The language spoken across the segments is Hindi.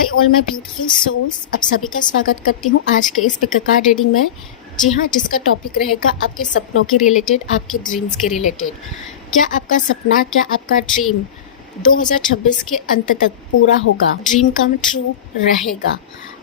Hi all my beautiful souls, आप सभी का स्वागत करती हूँ आज के इस पिक कार्ड रीडिंग में। जी हाँ, जिसका टॉपिक रहेगा आपके सपनों के रिलेटेड, आपके ड्रीम्स के रिलेटेड। क्या आपका सपना, क्या आपका ड्रीम 2026 के अंत तक पूरा होगा, ड्रीम कम ट्रू रहेगा?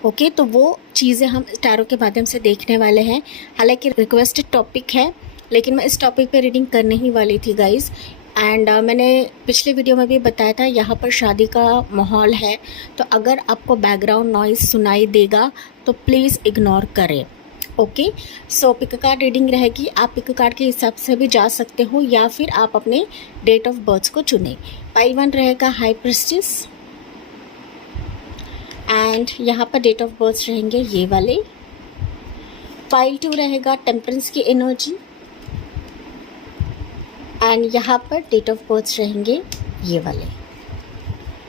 ओके, तो वो चीज़ें हम टैरो के माध्यम से देखने वाले हैं। हालांकि रिक्वेस्टेड टॉपिक है, लेकिन मैं इस टॉपिक पे रीडिंग करने ही वाली थी गाइज़। एंड मैंने पिछले वीडियो में भी बताया था, यहाँ पर शादी का माहौल है, तो अगर आपको बैकग्राउंड नॉइज़ सुनाई देगा तो प्लीज़ इग्नोर करें। ओके, सो पिक कार्ड रीडिंग रहेगी। आप पिक कार्ड के हिसाब से भी जा सकते हो या फिर आप अपने डेट ऑफ बर्थ को चुनें। पाइल 1 रहेगा हाई प्रिस्टेस, एंड यहाँ पर डेट ऑफ बर्थ रहेंगे ये वाले। पाइल 2 रहेगा टेम्परेंस की एनर्जी, एंड यहाँ पर डेट ऑफ बर्थ रहेंगे ये वाले।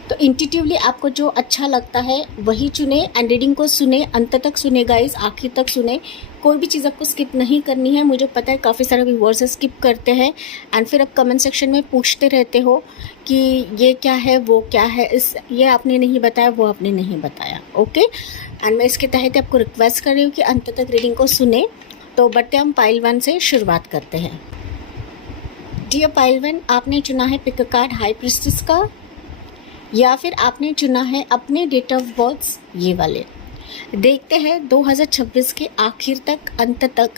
तो इंट्यूटिवली आपको जो अच्छा लगता है वही चुने एंड रीडिंग को सुने, अंत तक सुने गाइस, आखिर तक सुने। कोई भी चीज़ आपको स्किप नहीं करनी है। मुझे पता है काफ़ी सारे व्यूअर्स स्किप करते हैं एंड फिर आप कमेंट सेक्शन में पूछते रहते हो कि ये क्या है, वो क्या है, ये आपने नहीं बताया, वो आपने नहीं बताया। ओके, एंड मैं इसके तहत आपको रिक्वेस्ट कर रही हूँ कि अंत तक रीडिंग को सुने। तो बढ़ते हम पाइल 1 से शुरुआत करते हैं। डियर पाइल 1, आपने चुना है पिक कार्ड हाई प्रिस्टेस का, या फिर आपने चुना है अपने डेट ऑफ बर्थ ये वाले। देखते हैं 2026 के आखिर तक, अंत तक,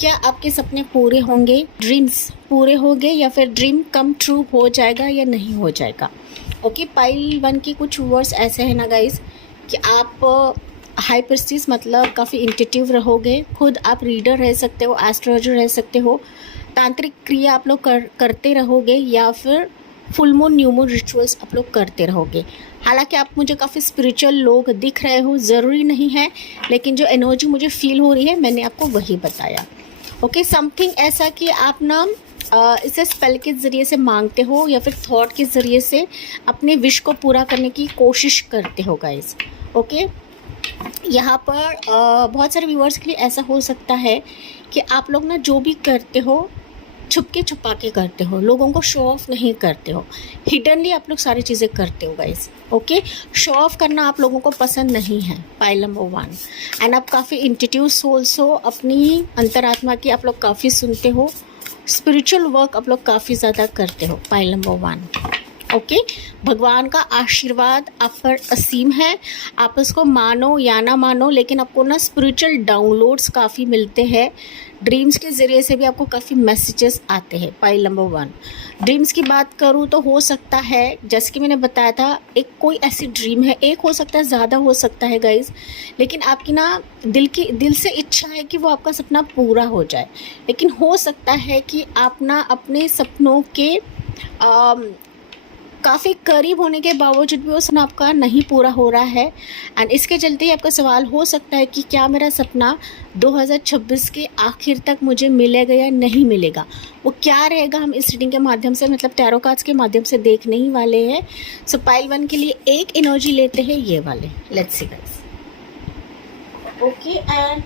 क्या आपके सपने पूरे होंगे, ड्रीम्स पूरे होंगे, या फिर ड्रीम कम ट्रू हो जाएगा या नहीं हो जाएगा। ओके, पाइल 1 के कुछ वर्ड्स ऐसे हैं ना गाइज कि आप हाई प्रिस्टेस मतलब काफ़ी इंट्यूटिव रहोगे, खुद आप रीडर रह सकते हो, एस्ट्रोलॉजर रह सकते हो, तांत्रिक क्रिया आप लोग करते रहोगे, या फिर full moon new moon rituals आप लोग करते रहोगे। हालांकि आप मुझे काफ़ी स्पिरिचुअल लोग दिख रहे हो, ज़रूरी नहीं है, लेकिन जो एनर्जी मुझे फील हो रही है मैंने आपको वही बताया। ओके, समथिंग ऐसा कि आप ना इसे स्पेल के ज़रिए से मांगते हो या फिर थॉट के ज़रिए से अपने विश को पूरा करने की कोशिश करते हो गाइस। ओके, यहाँ पर बहुत सारे व्यूअर्स के लिए ऐसा हो सकता है कि आप लोग ना जो भी करते हो छुपके छुपा के करते हो, लोगों को शो ऑफ नहीं करते हो, हिडनली आप लोग सारी चीज़ें करते हो गाइस। ओके, शो ऑफ करना आप लोगों को पसंद नहीं है, पाइल नंबर 1। एंड आप काफ़ी इंट्यूटिव सोल्स हो, अपनी अंतरात्मा की आप लोग काफ़ी सुनते हो, स्पिरिचुअल वर्क आप लोग काफ़ी ज़्यादा करते हो, पाइल नंबर 1। ओके, भगवान का आशीर्वाद आप पर असीम है। आप उसको मानो या ना मानो, लेकिन आपको ना स्पिरिचुअल डाउनलोड्स काफ़ी मिलते हैं। ड्रीम्स के ज़रिए से भी आपको काफ़ी मैसेजेस आते हैं, पाइल नंबर 1। ड्रीम्स की बात करूँ तो हो सकता है, जैसे कि मैंने बताया था, एक कोई ऐसी ड्रीम है, एक हो सकता है, ज़्यादा हो सकता है गाइज, लेकिन आपकी ना दिल से इच्छा है कि वो आपका सपना पूरा हो जाए। लेकिन हो सकता है कि आप ना अपने सपनों के काफ़ी करीब होने के बावजूद भी वो सपना आपका नहीं पूरा हो रहा है। एंड इसके चलते ही आपका सवाल हो सकता है कि क्या मेरा सपना 2026 के आखिर तक मुझे मिलेगा या नहीं मिलेगा। वो क्या रहेगा हम इस रीडिंग के माध्यम से, मतलब टैरो कार्ड्स के माध्यम से देखने ही वाले हैं। सो पाइल 1 के लिए एक एनर्जी लेते हैं ये वाले, let's see guys. Okay, and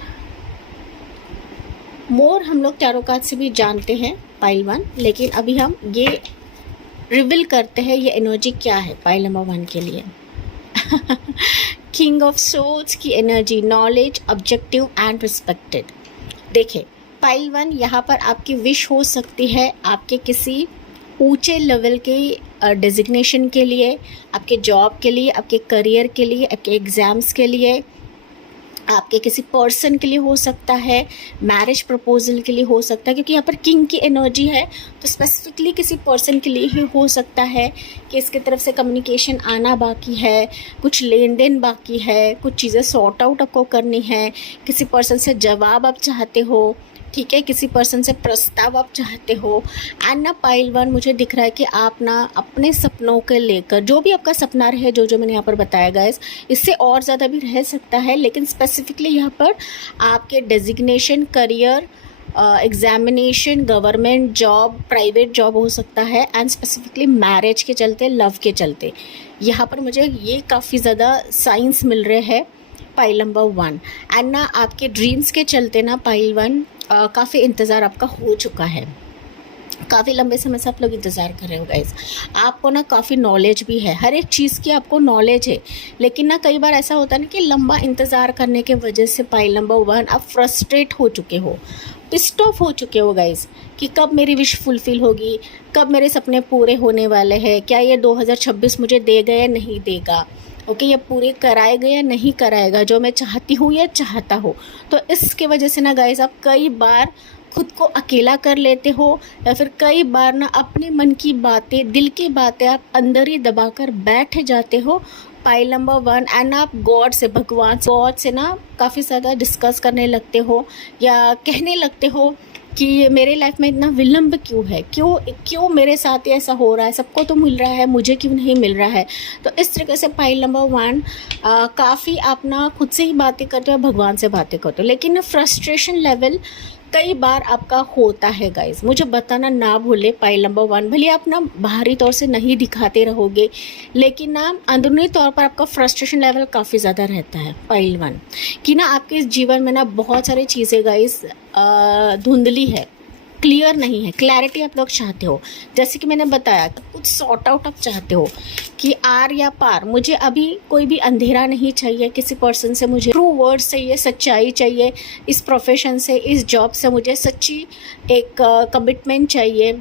more हम लोग टैरो कार्ड से भी जानते हैं पाइल 1, लेकिन अभी हम ये रिवील करते हैं ये एनर्जी क्या है पाइल नंबर 1 के लिए। किंग ऑफ सोल्स की energy, knowledge, objective and respected. देखिए पाइल 1, यहाँ पर आपकी विश हो सकती है आपके किसी ऊंचे लेवल के डेजिग्नेशन के लिए, आपके जॉब के लिए, आपके करियर के लिए, आपके एग्ज़ाम्स के लिए, आपके किसी पर्सन के लिए हो सकता है, मैरिज प्रपोजल के लिए हो सकता है, क्योंकि यहाँ पर किंग की एनर्जी है, तो स्पेसिफिकली किसी पर्सन के लिए ही हो सकता है कि इसके तरफ से कम्युनिकेशन आना बाकी है, कुछ लेन देन बाकी है, कुछ चीज़ें सॉर्ट आउट आपको करनी है, किसी पर्सन से जवाब आप चाहते हो, ठीक है, किसी पर्सन से प्रस्ताव आप चाहते हो। एंड ना पाइल 1 मुझे दिख रहा है कि आप ना अपने सपनों के लेकर, जो भी आपका सपना रहे, जो मैंने यहाँ पर बताया गाइस, इससे और ज़्यादा भी रह सकता है, लेकिन स्पेसिफिकली यहाँ पर आपके designation, career, examination, government job, private job हो सकता है, एंड स्पेसिफिकली मैरिज के चलते, लव के चलते, यहाँ पर मुझे ये काफ़ी ज़्यादा साइंस मिल रहे हैं पाइल नंबर 1। एंड ना आपके ड्रीम्स के चलते ना पाइल 1 काफ़ी इंतज़ार आपका हो चुका है। काफ़ी लंबे समय से आप लोग इंतज़ार कर रहे हो गाइस। आपको ना काफ़ी नॉलेज भी है, हर एक चीज़ की आपको नॉलेज है, लेकिन ना कई बार ऐसा होता है ना कि लंबा इंतज़ार करने के वजह से पाइल नंबर 1 आप फ्रस्ट्रेट हो चुके हो, पिस्ड ऑफ हो चुके हो गाइस कि कब मेरी विश फुलफ़िल होगी, कब मेरे सपने पूरे होने वाले हैं, क्या ये 2026 मुझे देगा या नहीं देगा, ओके ये पूरे कराएगा या नहीं कराएगा जो मैं चाहती हूँ या चाहता हो। तो इसके वजह से ना गाइस आप कई बार खुद को अकेला कर लेते हो, या फिर कई बार ना अपने मन की बातें, दिल की बातें आप अंदर ही दबा कर बैठ जाते हो पाइल नंबर 1। एंड आप गॉड से, गॉड से ना काफ़ी ज़्यादा डिस्कस करने लगते हो या कहने लगते हो कि मेरे लाइफ में इतना विलम्ब क्यों है, क्यों मेरे साथ ही ऐसा हो रहा है, सबको तो मिल रहा है मुझे क्यों नहीं मिल रहा है। तो इस तरीके से पाइल नंबर 1 काफ़ी आप ना खुद से ही बातें करते हो, भगवान से बातें करते हो, लेकिन फ्रस्ट्रेशन लेवल कई बार आपका होता है गाइस। मुझे बताना ना भूले पाइल नंबर 1, भले आप ना बाहरी तौर से नहीं दिखाते रहोगे, लेकिन ना अंदरूनी तौर पर आपका फ्रस्ट्रेशन लेवल काफ़ी ज़्यादा रहता है पाइल 1 कि ना आपके इस जीवन में ना बहुत सारी चीज़ें गाइस धुंधली है, क्लियर नहीं है। क्लैरिटी आप लोग चाहते हो, जैसे कि मैंने बताया कि कुछ सॉर्ट आउट आप चाहते हो कि आर या पार, मुझे अभी कोई भी अंधेरा नहीं चाहिए किसी पर्सन से, मुझे ट्रू वर्ड्स चाहिए, सच्चाई चाहिए, इस प्रोफेशन से, इस जॉब से मुझे सच्ची एक कमिटमेंट चाहिए,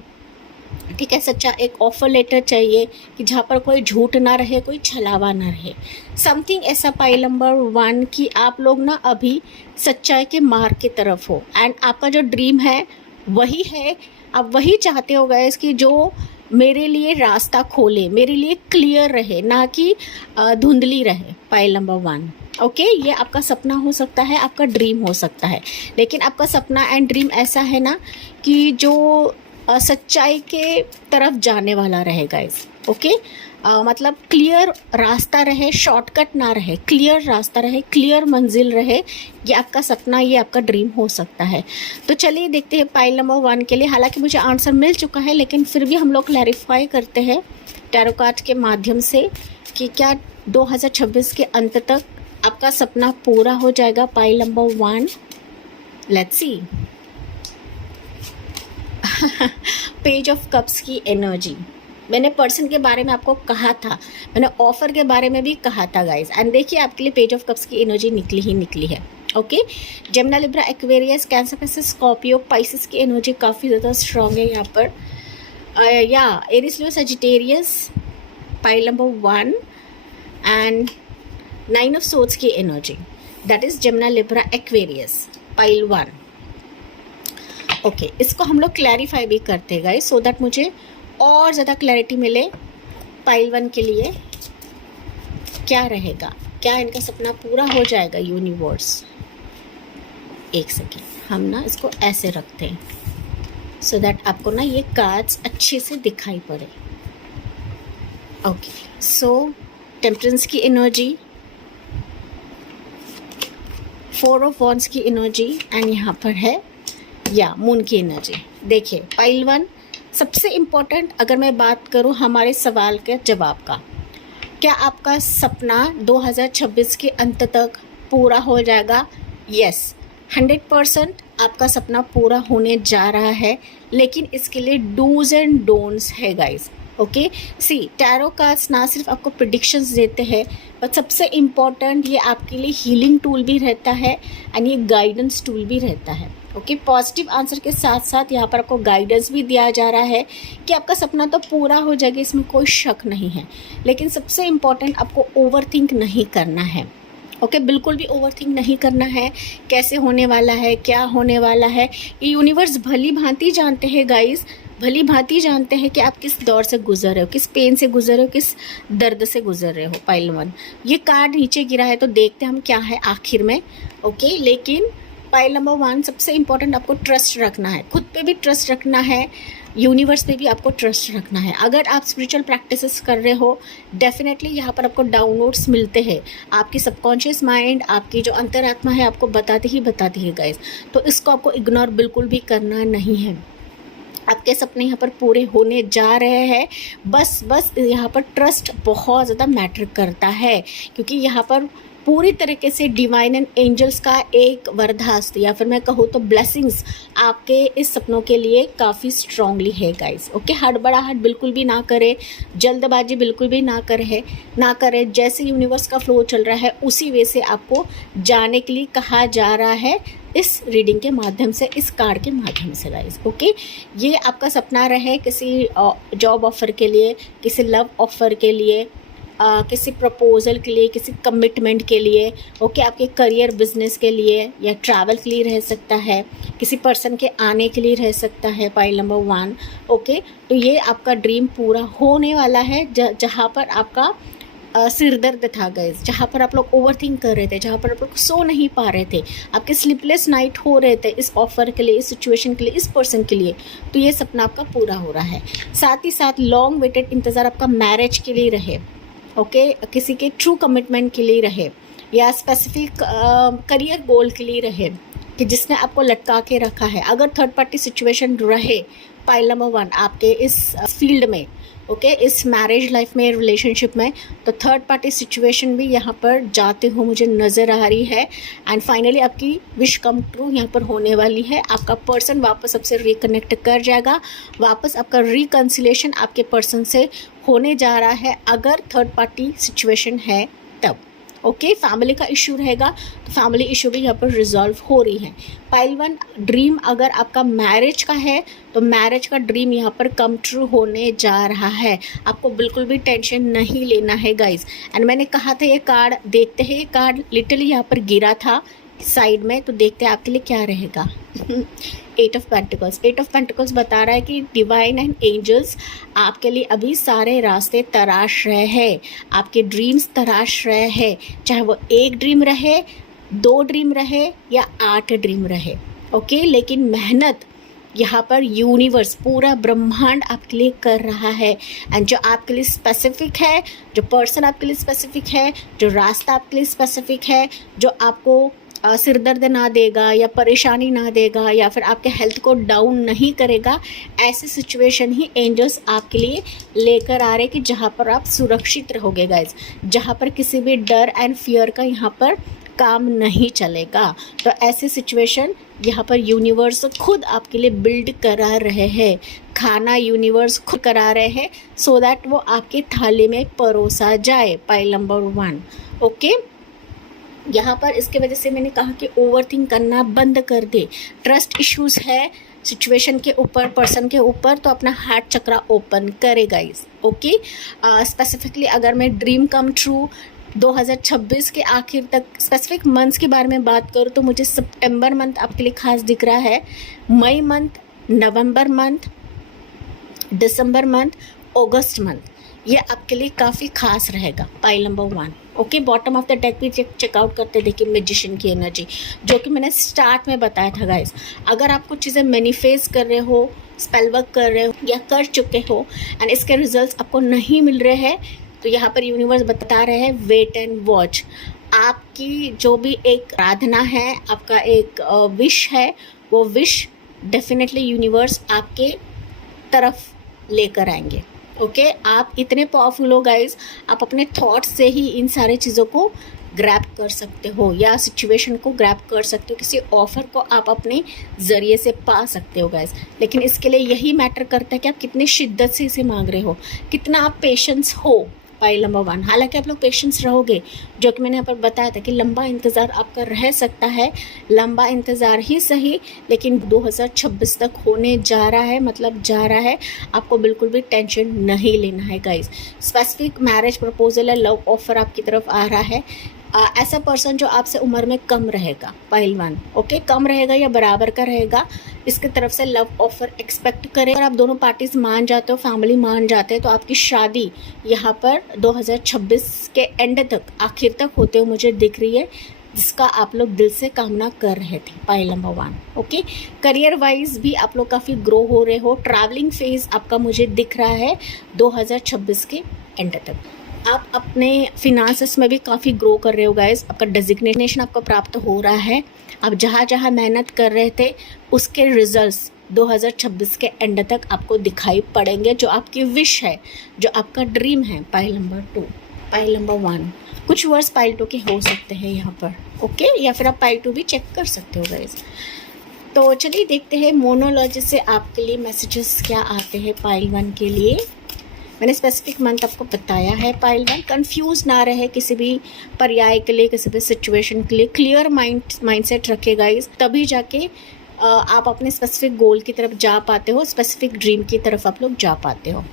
ठीक है, सच्चा एक ऑफर लेटर चाहिए कि जहाँ पर कोई झूठ ना रहे, कोई छलावा ना रहे, समथिंग ऐसा पाइल नंबर 1 कि आप लोग ना अभी सच्चाई के मार्ग की तरफ हो। एंड आपका जो ड्रीम है वही है, आप वही चाहते हो गाइस कि जो मेरे लिए रास्ता खोले, मेरे लिए क्लियर रहे, ना कि धुंधली रहे पाइल नंबर 1। ओके ये आपका सपना हो सकता है, आपका ड्रीम हो सकता है, लेकिन आपका सपना एंड ड्रीम ऐसा है ना कि जो सच्चाई के तरफ जाने वाला रहे गाइस। ओके मतलब क्लियर रास्ता रहे, शॉर्टकट ना रहे, क्लियर रास्ता रहे, क्लियर मंजिल रहे, ये आपका सपना, ये आपका ड्रीम हो सकता है। तो चलिए देखते हैं पाइल नंबर 1 के लिए। हालांकि मुझे आंसर मिल चुका है, लेकिन फिर भी हम लोग क्लैरिफाई करते हैं टैरो कार्ड के माध्यम से कि क्या 2026 के अंत तक आपका सपना पूरा हो जाएगा pile number 1। Let's see. Page of cups की एनर्जी, मैंने पर्सन के बारे में आपको कहा था, मैंने ऑफर के बारे में भी कहा था गाइस। एंड देखिए आपके लिए पेज ऑफ कप्स की एनर्जी निकली है। Okay Gemini, Libra, Aquarius, Cancer, Pisces, Scorpio, Pisces की एनर्जी काफ़ी ज़्यादा स्ट्रॉन्ग है यहाँ पर। या Aries, Leo, Sagittarius pile number 1 and 9 of swords की energy, that is Gemini, Libra, Aquarius pile 1। Okay इसको हम लोग क्लैरिफाई भी करते हैं गाइस, सो दैट मुझे और ज़्यादा क्लैरिटी मिले पाइल 1 के लिए क्या रहेगा, क्या इनका सपना पूरा हो जाएगा यूनिवर्स। एक सेकेंड, हम ना इसको ऐसे रखते हैं सो दैट आपको ना ये कार्ड्स अच्छे से दिखाई पड़े। ओके सो टेम्परेंस की एनर्जी, 4 ऑफ वॉन्ड्स की एनर्जी एंड यहाँ पर है या मून की एनर्जी। देखिए पाइल 1 सबसे इम्पोर्टेंट, अगर मैं बात करूँ हमारे सवाल के जवाब का, क्या आपका सपना 2026 के अंत तक पूरा हो जाएगा? यस 100% आपका सपना पूरा होने जा रहा है, लेकिन इसके लिए डूज एंड डोंट्स है गाइस। ओके सी टैरो कार्ड्स ना सिर्फ आपको प्रिडिक्शंस देते हैं, बट सबसे इम्पॉर्टेंट ये आपके लिए हीलिंग टूल भी रहता है एंड ये गाइडेंस टूल भी रहता है। ओके पॉजिटिव आंसर के साथ साथ यहाँ पर आपको गाइडेंस भी दिया जा रहा है कि आपका सपना तो पूरा हो जाएगा, इसमें कोई शक नहीं है, लेकिन सबसे इम्पॉर्टेंट आपको ओवरथिंक नहीं करना है। ओके बिल्कुल भी ओवरथिंक नहीं करना है, कैसे होने वाला है, क्या होने वाला है। ये यूनिवर्स भली भांति जानते हैं गाइस, भली भांति जानते हैं कि आप किस दौर से गुजर रहे हो, किस पेन से गुजर रहे हो, किस दर्द से गुजर रहे हो। पाइल 1 ये कार्ड नीचे गिरा है तो देखते हम क्या है आखिर में। ओके लेकिन पाइल नंबर 1 सबसे इम्पोर्टेंट आपको ट्रस्ट रखना है, खुद पे भी ट्रस्ट रखना है, यूनिवर्स पे भी आपको ट्रस्ट रखना है। अगर आप स्पिरिचुअल प्रैक्टिसेस कर रहे हो, डेफिनेटली यहाँ पर आपको डाउनलोड्स मिलते हैं, आपकी सबकॉन्शियस माइंड, आपकी जो अंतरात्मा है आपको बताती ही है गाइस। तो इसको आपको इग्नोर बिल्कुल भी करना नहीं है। आपके सपने यहाँ पर पूरे होने जा रहे हैं। बस यहाँ पर ट्रस्ट बहुत ज़्यादा मैटर करता है, क्योंकि यहाँ पर पूरी तरीके से डिवाइन एंड एंजल्स का एक वरदास्त्र या फिर मैं कहूँ तो ब्लेसिंग्स आपके इस सपनों के लिए काफ़ी स्ट्रांगली है गाइस। ओके, हड़बड़ाहट बिल्कुल भी ना करें, जल्दबाजी बिल्कुल भी ना करें। जैसे यूनिवर्स का फ्लो चल रहा है उसी वे से आपको जाने के लिए कहा जा रहा है इस रीडिंग के माध्यम से, इस कार्ड के माध्यम से गाइस। ओके, ये आपका सपना रहे किसी जॉब ऑफर के लिए, किसी लव ऑफर के लिए, किसी प्रपोजल के लिए, किसी कमिटमेंट के लिए। ओके, आपके करियर बिजनेस के लिए या ट्रैवल के लिए रह सकता है, किसी पर्सन के आने के लिए रह सकता है। Pile number 1। ओके, तो ये आपका ड्रीम पूरा होने वाला है, जहाँ पर आपका सिर दर्द था गाइस, जहाँ पर आप लोग ओवरथिंक कर रहे थे, जहाँ पर आप लोग सो नहीं पा रहे थे, आपके स्लीपलेस नाइट हो रहे थे इस ऑफर के लिए, इस सिचुएशन के लिए, इस पर्सन के लिए, तो ये सपना आपका पूरा हो रहा है। साथ ही साथ लॉन्ग वेटेड इंतज़ार आपका मैरिज के लिए रहे। ओके, किसी के ट्रू कमिटमेंट के लिए रहे, या स्पेसिफिक करियर गोल के लिए रहे कि जिसने आपको लटका के रखा है। अगर थर्ड पार्टी सिचुएशन रहे पाइल नंबर 1 आपके इस फील्ड में, ओके, इस मैरिज लाइफ में, रिलेशनशिप में, तो थर्ड पार्टी सिचुएशन भी यहाँ पर जाते हो मुझे नज़र आ रही है। एंड फाइनली आपकी विश कम ट्रू यहाँ पर होने वाली है। आपका पर्सन वापस आपसे रिकनेक्ट कर जाएगा, वापस आपका रिकन्सिलेशन आपके पर्सन से होने जा रहा है, अगर थर्ड पार्टी सिचुएशन है तब। ओके, फैमिली का इशू रहेगा तो फैमिली इशू भी यहाँ पर रिजॉल्व हो रही है। पाइल 1 ड्रीम अगर आपका मैरिज का है तो मैरिज का ड्रीम यहाँ पर कम ट्रू होने जा रहा है। आपको बिल्कुल भी टेंशन नहीं लेना है गाइस। एंड मैंने कहा था ये कार्ड देखते हैं, ये कार्ड लिटरली यहाँ पर गिरा था साइड में, तो देखते हैं आपके लिए क्या रहेगा। 8 ऑफ पेंटिकल्स। 8 ऑफ पेंटिकल्स बता रहा है कि डिवाइन एंड एंजल्स आपके लिए अभी सारे रास्ते तराश रहे हैं, आपके ड्रीम्स तराश रहे हैं, चाहे वो एक ड्रीम रहे, 2 ड्रीम रहे या 8 ड्रीम रहे। ओके, लेकिन मेहनत यहाँ पर यूनिवर्स, पूरा ब्रह्मांड आपके लिए कर रहा है। एंड जो आपके लिए स्पेसिफिक है, जो पर्सन आपके लिए स्पेसिफिक है, जो रास्ता आपके लिए स्पेसिफिक है, जो आपको सिर दर्द ना देगा या परेशानी ना देगा या फिर आपके हेल्थ को डाउन नहीं करेगा, ऐसी सिचुएशन ही एंजल्स आपके लिए लेकर आ रहे हैं कि जहाँ पर आप सुरक्षित रहोगे गाइज, जहाँ पर किसी भी डर एंड फियर का यहाँ पर काम नहीं चलेगा। तो ऐसी सिचुएशन यहाँ पर यूनिवर्स खुद आपके लिए बिल्ड करा रहे हैं, खाना यूनिवर्स खुद करा रहे हैं, सो दैट वो आपके थाली में परोसा जाए। Pile number 1। ओके, यहाँ पर इसके वजह से मैंने कहा कि ओवरथिंक करना बंद कर दे। ट्रस्ट इश्यूज है सिचुएशन के ऊपर, पर्सन के ऊपर, तो अपना हार्ट चक्रा ओपन करे गाइस। ओके, स्पेसिफिकली अगर मैं ड्रीम कम ट्रू 2026 के आखिर तक स्पेसिफिक मंथ्स के बारे में बात करूँ तो मुझे सितंबर मंथ आपके लिए खास दिख रहा है, मई मंथ, नवंबर मंथ, दिसंबर मंथ, अगस्त मंथ, ये आपके लिए काफ़ी खास रहेगा। Pile number 1। Okay, bottom of the deck भी चेकआउट करते देखिए मैजिशियन की एनर्जी, जो कि मैंने स्टार्ट में बताया था गाइस। अगर आप कुछ चीज़ें मैनिफेस्ट कर रहे हो, स्पेल वर्क कर रहे हो या कर चुके हो एंड इसके रिजल्ट्स आपको नहीं मिल रहे हैं, तो यहाँ पर यूनिवर्स बता रहे हैं वेट एंड वॉच। आपकी जो भी एक आराधना है, आपका एक विश है, वो विश डेफिनेटली यूनिवर्स आपके तरफ लेकर आएंगे। ओके, आप इतने पावरफुल हो गाइज, आप अपने थॉट्स से ही इन सारे चीज़ों को ग्रैब कर सकते हो या सिचुएशन को ग्रैब कर सकते हो, किसी ऑफर को आप अपने ज़रिए से पा सकते हो गाइज। लेकिन इसके लिए यही मैटर करता है कि आप कितने शिद्दत से इसे मांग रहे हो, कितना आप पेशेंस हो। Pile number 1। हालांकि आप लोग पेशेंस रहोगे, जो कि मैंने यहाँ पर बताया था कि लंबा इंतज़ार आपका रह सकता है, लंबा इंतज़ार ही सही, लेकिन 2026 तक होने जा रहा है, मतलब जा रहा है। आपको बिल्कुल भी टेंशन नहीं लेना है गाइस। स्पेसिफिक मैरिज प्रपोजल है, लव ऑफर आपकी तरफ आ रहा है। ऐसा पर्सन जो आपसे उम्र में कम रहेगा, पाइल 1। ओके, कम रहेगा या बराबर का रहेगा, इसकी तरफ से लव ऑफर एक्सपेक्ट करें। अगर आप दोनों पार्टीज मान जाते हो, फैमिली मान जाते हैं, तो आपकी शादी यहाँ पर 2026 के एंड तक, आखिर तक होते हुए मुझे दिख रही है, जिसका आप लोग दिल से कामना कर रहे थे। Pile number 1। Okay, career wise भी आप लोग काफ़ी ग्रो हो रहे हो। ट्रैवलिंग फेज आपका मुझे दिख रहा है 2026 के एंड तक। आप अपने फिनांसेस में भी काफ़ी ग्रो कर रहे हो गाइस। आपका डेजिग्नेशन आपको प्राप्त हो रहा है। आप जहाँ जहाँ मेहनत कर रहे थे उसके रिजल्ट्स 2026 के एंड तक आपको दिखाई पड़ेंगे, जो आपकी विश है, जो आपका ड्रीम है। पाइल नंबर 2, पाइल नंबर 1, कुछ वर्ड्स पाइल 2 के हो सकते हैं यहाँ पर, ओके, या फिर आप पाइल 2 भी चेक कर सकते हो गाइस। तो चलिए देखते हैं मोनोलॉजी से आपके लिए मैसेजेस क्या आते हैं पाइल 1 के लिए। मैंने स्पेसिफिक मंथ आपको बताया है। पाइल 1 कंफ्यूज ना रहे किसी भी पर्याय के लिए, किसी भी सिचुएशन के लिए, क्लियर माइंडसेट रखे गाइस, तभी जाके आप अपने स्पेसिफिक गोल की तरफ जा पाते हो, स्पेसिफिक ड्रीम की तरफ आप लोग जा पाते हो।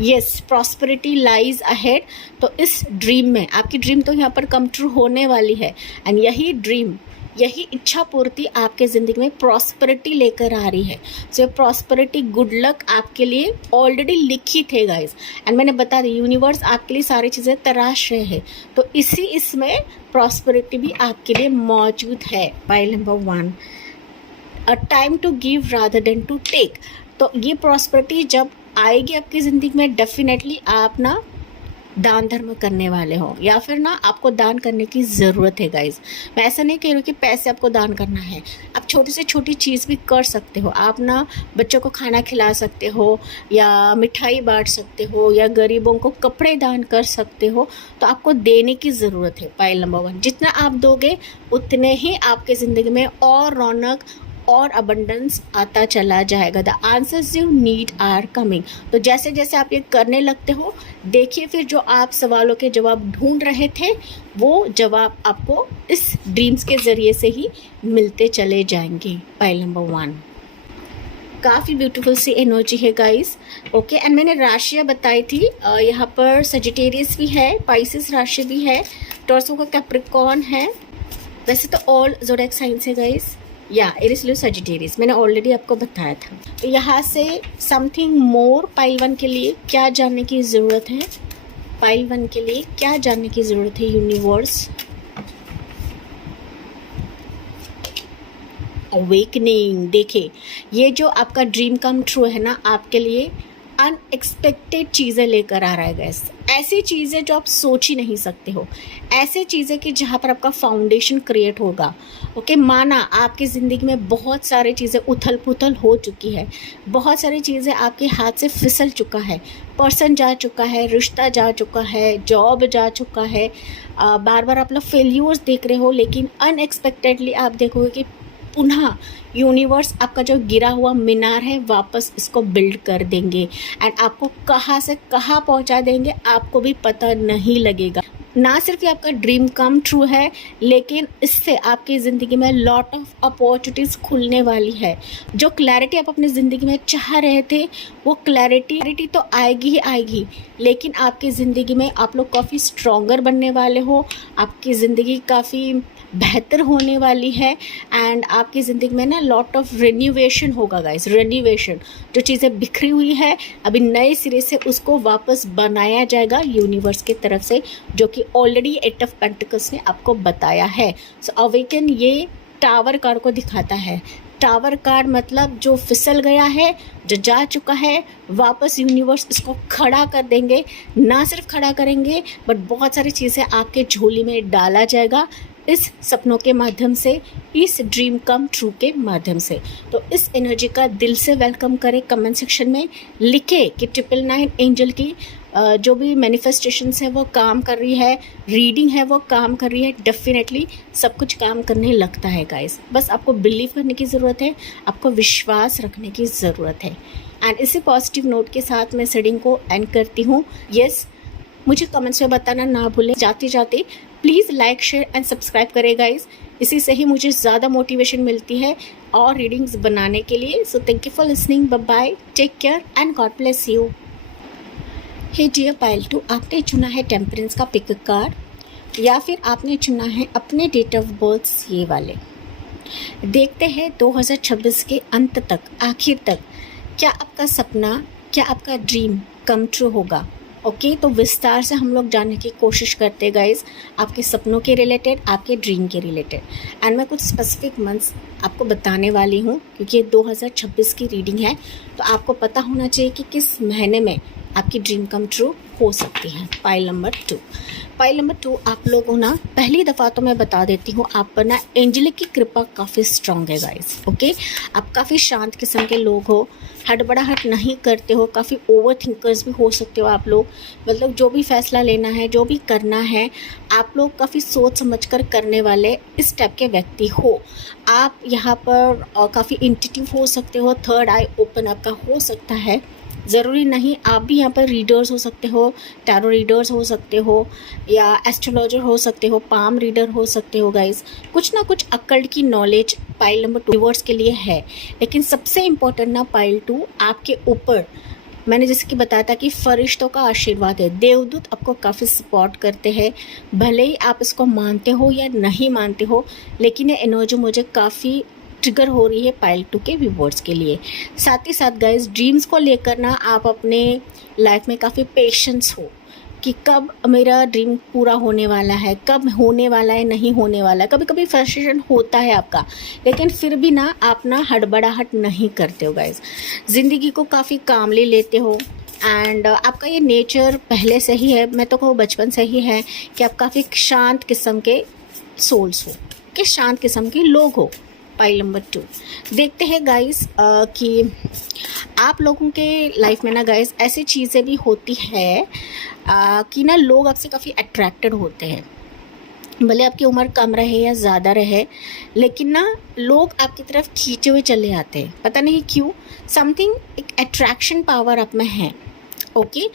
Yes, prosperity lies ahead. तो इस ड्रीम में आपकी ड्रीम तो यहाँ पर कम ट्रू होने वाली है, एंड यही ड्रीम, यही इच्छा पूर्ति आपके ज़िंदगी में प्रॉस्पेरिटी लेकर आ रही है। सो प्रॉस्पेरिटी, गुड लक आपके लिए ऑलरेडी लिखित है गाइस, एंड मैंने बता दी यूनिवर्स आपके लिए सारी चीज़ें तराश रहे हैं, तो इसमें प्रॉस्पेरिटी भी आपके लिए मौजूद है। Pile number 1, a time to give rather than to take. तो ये प्रॉस्पेरिटी जब आएगी आपकी ज़िंदगी में, डेफिनेटली आप ना दान धर्म करने वाले हो, या फिर ना आपको दान करने की ज़रूरत है गाइज। मैं ऐसा नहीं कह रही हूँ कि पैसे आपको दान करना है, आप छोटी से छोटी चीज़ भी कर सकते हो। आप ना बच्चों को खाना खिला सकते हो, या मिठाई बांट सकते हो, या गरीबों को कपड़े दान कर सकते हो। तो आपको देने की ज़रूरत है। पाइल नंबर 1, जितना आप दोगे उतने ही आपके ज़िंदगी में और रौनक और अबंडेंस आता चला जाएगा। The answers you need are coming. तो जैसे जैसे आप ये करने लगते हो, देखिए फिर जो आप सवालों के जवाब ढूंढ रहे थे, वो जवाब आपको इस ड्रीम्स के ज़रिए से ही मिलते चले जाएंगे। पाइल नंबर 1, काफ़ी ब्यूटीफुल सी एनर्जी है गाइस, ओके। एंड मैंने राशियाँ बताई थी, यहाँ पर सजिटेरियस भी है, पाइसेस राशि भी है, टॉर्सो का कैप्रिकॉर्न है। वैसे तो ऑल ज़ोडिएक साइंस है गाइस, या एरिस लियो सजिटेरियस, मैंने ऑलरेडी आपको बताया था। तो यहाँ से समथिंग मोर पाइल 1 के लिए क्या जानने की ज़रूरत है? पाइल 1 के लिए क्या जानने की ज़रूरत है यूनिवर्स? अवेकनिंग। देखिए, ये जो आपका ड्रीम कम ट्रू है ना, आपके लिए अनएक्सपेक्टेड चीज़ें लेकर आ रहा है गैस। ऐसी चीज़ें जो आप सोच ही नहीं सकते हो, ऐसे चीज़ें कि जहाँ पर आपका फाउंडेशन क्रिएट होगा। ओके, माना आपकी ज़िंदगी में बहुत सारी चीज़ें उथल पुथल हो चुकी है, बहुत सारी चीज़ें आपके हाथ से फिसल चुका है, पर्सन जा चुका है, रिश्ता जा चुका है, जॉब जा चुका है, बार बार आप लोग फेल्यूर्स देख रहे हो, लेकिन अनएक्सपेक्टेडली आप देखोगे कि पुनः यूनिवर्स आपका जो गिरा हुआ मीनार है वापस इसको बिल्ड कर देंगे, एंड आपको कहाँ से कहाँ पहुँचा देंगे आपको भी पता नहीं लगेगा। ना सिर्फ ये आपका ड्रीम कम ट्रू है, लेकिन इससे आपकी ज़िंदगी में लॉट ऑफ अपॉर्चुनिटीज़ खुलने वाली है। जो क्लैरिटी आप अपनी ज़िंदगी में चाह रहे थे, वो क्लैरिटी तो आएगी ही आएगी, लेकिन आपकी ज़िंदगी में आप लोग काफ़ी स्ट्रॉन्गर बनने वाले हो, आपकी ज़िंदगी काफ़ी बेहतर होने वाली है, एंड आपकी ज़िंदगी में ना लॉट ऑफ रिन्यूवेशन होगा गाइस। रिन्यूवेशन, जो चीज़ें बिखरी हुई है अभी नए सिरे से उसको वापस बनाया जाएगा यूनिवर्स की तरफ से, जो कि ऑलरेडी 8 ऑफ पेंटिकल्स ने आपको बताया है। सो अवेकन ये टावर कार्ड को दिखाता है। टावर कार्ड मतलब जो फिसल गया है, जो जा चुका है, वापस यूनिवर्स इसको खड़ा कर देंगे। ना सिर्फ खड़ा करेंगे, बट बहुत सारी चीज़ें आपके झोली में डाला जाएगा इस सपनों के माध्यम से, इस ड्रीम कम ट्रू के माध्यम से। तो इस एनर्जी का दिल से वेलकम करें। कमेंट सेक्शन में लिखे कि 999 एंजल की जो भी मैनिफेस्टेशंस है वो काम कर रही है, रीडिंग है वो काम कर रही है। डेफिनेटली सब कुछ काम करने लगता है गाइस, बस आपको बिलीव करने की ज़रूरत है, आपको विश्वास रखने की ज़रूरत है। एंड इसी पॉजिटिव नोट के साथ मैं रीडिंग को एंड करती हूँ। यस, मुझे कमेंट्स में बताना ना भूलें। जाते जाते please like, share and subscribe करें गाइस, इसी से ही मुझे ज़्यादा मोटिवेशन मिलती है और रीडिंग्स बनाने के लिए। So thank you for listening, bye bye, take care and God bless you. Hey dear pile 2, आपने चुना है टेम्परेंस का पिक कार्ड, या फिर आपने चुना है अपने डेट ऑफ बर्थ ये वाले। देखते हैं 2026 के अंत तक, आखिर तक, क्या आपका सपना, क्या आपका ड्रीम कम ट्रू होगा। ओके, तो विस्तार से हम लोग जानने की कोशिश करते हैं गाइज, आपके सपनों के रिलेटेड, आपके ड्रीम के रिलेटेड। एंड मैं कुछ स्पेसिफिक मंथ्स आपको बताने वाली हूँ, क्योंकि ये 2026 की रीडिंग है, तो आपको पता होना चाहिए कि किस महीने में आपकी ड्रीम कम ट्रू हो सकती है। पाइल नंबर 2, पाइल नंबर 2 आप लोगों ना, पहली दफ़ा तो मैं बता देती हूँ, आप पर ना एंजलिक की कृपा काफ़ी स्ट्रांग है गाइस। ओके, आप काफ़ी शांत किस्म के लोग हो, हड़बड़ाहट नहीं करते हो, काफ़ी ओवर थिंकर्स भी हो सकते हो आप लोग। मतलब जो भी फैसला लेना है, जो भी करना है, आप लोग काफ़ी सोच समझ कर करने वाले इस टाइप के व्यक्ति हो। आप यहाँ पर काफ़ी इंट्यूटिव हो सकते हो, थर्ड आई ओपन आपका हो सकता है। ज़रूरी नहीं, आप भी यहाँ पर रीडर्स हो सकते हो, टैरो रीडर्स हो सकते हो, या एस्ट्रोलॉजर हो सकते हो, पाम रीडर हो सकते हो गाइस। कुछ ना कुछ अकल्ट की नॉलेज पाइल नंबर 2 व्यूअर्स के लिए है। लेकिन सबसे इम्पोर्टेंट ना पाइल 2 आपके ऊपर, मैंने जैसे कि बताया था कि फरिश्तों का आशीर्वाद है, देवदूत आपको काफ़ी सपोर्ट करते हैं। भले ही आप इसको मानते हो या नहीं मानते हो, लेकिन ये एनर्जी मुझे काफ़ी ट्रिगर हो रही है पाइल 2 के व्यूअर्स के लिए। साथ ही साथ गाइस, ड्रीम्स को लेकर ना आप अपने लाइफ में काफ़ी पेशेंस हो कि कब मेरा ड्रीम पूरा होने वाला है, कब होने वाला है, नहीं होने वाला है। कभी कभी फ्रस्ट्रेशन होता है आपका, लेकिन फिर भी ना आप ना हड़बड़ाहट नहीं करते हो गाइस, ज़िंदगी को काफ़ी कामली लेते हो। एंड आपका ये नेचर पहले से ही है, मैं तो कहूँ बचपन से ही है, कि आप काफ़ी शांत किस्म के सोल्स हो, कि शांत किस्म के लोग हो। पाइल नंबर 2 देखते हैं गाइस कि आप लोगों के लाइफ में ना गाइस ऐसी चीज़ें भी होती है कि ना लोग आपसे काफ़ी अट्रैक्टेड होते हैं। भले आपकी उम्र कम रहे या ज़्यादा रहे, लेकिन ना लोग आपकी तरफ खींचे हुए चले आते हैं, पता नहीं क्यों। समथिंग, एक अट्रैक्शन पावर आप में है। ओके,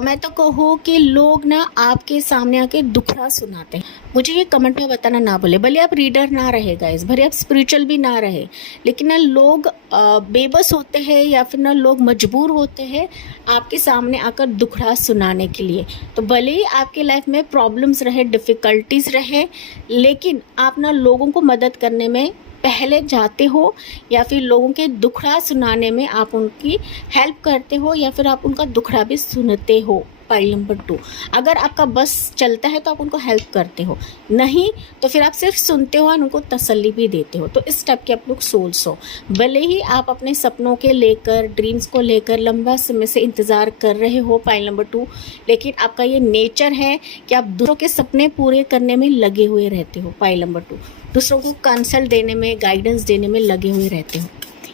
मैं तो कहूँ कि लोग ना आपके सामने आके दुखड़ा सुनाते हैं। मुझे ये कमेंट में बताना ना भूले, भले आप रीडर ना रहे गाइस, भले आप स्पिरिचुअल भी ना रहे, लेकिन ना लोग बेबस होते हैं या फिर ना लोग मजबूर होते हैं आपके सामने आकर दुखड़ा सुनाने के लिए। तो भले ही आपके लाइफ में प्रॉब्लम्स रहे, डिफ़िकल्टीज़ रहे, लेकिन आप ना लोगों को मदद करने में पहले जाते हो, या फिर लोगों के दुखड़ा सुनाने में आप उनकी हेल्प करते हो, या फिर आप उनका दुखड़ा भी सुनते हो। पाइल नंबर 2, अगर आपका बस चलता है तो आप उनको हेल्प करते हो, नहीं तो फिर आप सिर्फ सुनते हो और उनको तसल्ली भी देते हो। तो इस टाइप के आप लोग सोल्स हो। भले ही आप अपने सपनों के लेकर, ड्रीम्स को लेकर लंबा समय से इंतज़ार कर रहे हो पाइल नंबर 2, लेकिन आपका ये नेचर है कि आप दूसरों के सपने पूरे करने में लगे हुए रहते हो। पाइल नंबर 2, दूसरों को कंसल्ट देने में, गाइडेंस देने में लगे हुए रहते हो।